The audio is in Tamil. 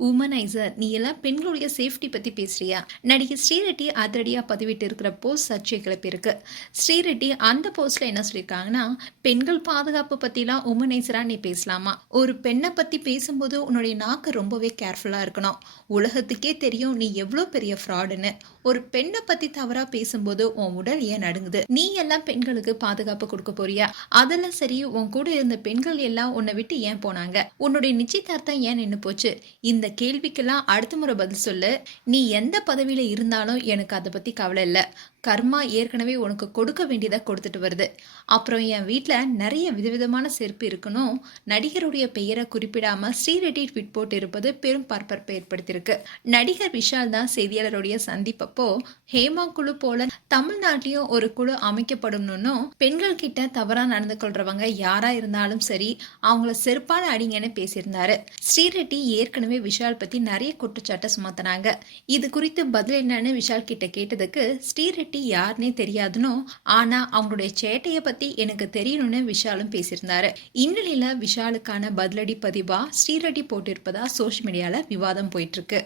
உமனைசர் நீ எல்லாம் பெண்களுடைய சேஃப்டி பத்தி பேசுறியா? நடிகை ஸ்ரீரெட்டி அதிரடியா பதிவிட்டு இருக்கிற போஸ்ட் சர்ச்சை கிளப்பியிருக்கு. ஸ்ரீரெட்டி அந்த போஸ்ட்ல என்ன சொல்லியிருக்காங்கன்னா பெண்கள் பாதுகாப்பு பத்திலாம் உமனைசரா நீ பேசலாமா? ஒரு பெண்ணை பத்தி பேசும்போது உன்னுடைய நாக்கு ரொம்பவே கேர்ஃபுல்லா இருக்கணும். உலகத்துக்கே தெரியும் நீ எவ்வளோ பெரிய ஃப்ராடுன்னு ஒரு பெண்ணை பத்தி தவறா பேசும்போது உன் உடல் ஏன் நடுங்குது? நீ எல்லாம் பெண்களுக்கு பாதுகாப்பு கொடுக்க போறியா? அதெல்லாம் சரி உன் கூட இருந்த பெண்கள் எல்லாம் உன்னை விட்டு ஏன் போனாங்க? உன்னுடைய நிச்சயதார்த்தம் ஏன் நின்று போச்சு? இந்த கேள்விக்கெல்லாம் அடுத்த முறை பதில் சொல்லு. நீ எந்த பதவியில இருந்தாலும் எனக்கு அதை பத்தி கவலை இல்லை. கர்மா ஏற்கனவே உனக்கு கொடுக்க வேண்டியதை கொடுத்துட்டு வருது. அப்புறம் என் வீட்டில் நிறைய விதவிதமான செருப்பு இருக்கணும். நடிகருடைய பெயரை குறிப்பிடாம ஸ்ரீரெட்டி ட்விட் போட்டு இருப்பது பெரும் பரபரப்பை ஏற்படுத்தியிருக்கு. நடிகர் விஷால் தான் செய்தியாளருடைய சந்திப்பப்போ ஹேமா குழு போல தமிழ்நாட்டிலையும் ஒரு குழு அமைக்கப்படணும்னு பெண்கள் கிட்ட தவறா நடந்து கொள்றவங்க யாரா இருந்தாலும் சரி அவங்கள செருப்பான அடிங்கன்னு பேசியிருந்தாரு. ஸ்ரீரெட்டி ஏற்கனவே விஷால் விஷால் பத்தி நிறைய குற்றச்சாட்டை சுமத்தினாங்க. இது குறித்து பதில் என்னன்னு விஷால் கிட்ட கேட்டதுக்கு ஸ்ரீரெட்டி யாருன்னே தெரியாதுனோ ஆனா அவங்களுடைய சேட்டையை பத்தி எனக்கு தெரியணும்னு விஷாலும் பேசியிருந்தாரு. இந்நிலையில விஷாலுக்கான பதிலடி பதிவா ஸ்ரீரெட்டி போட்டிருப்பதா சோஷியல் மீடியால விவாதம் போயிட்டு இருக்கு.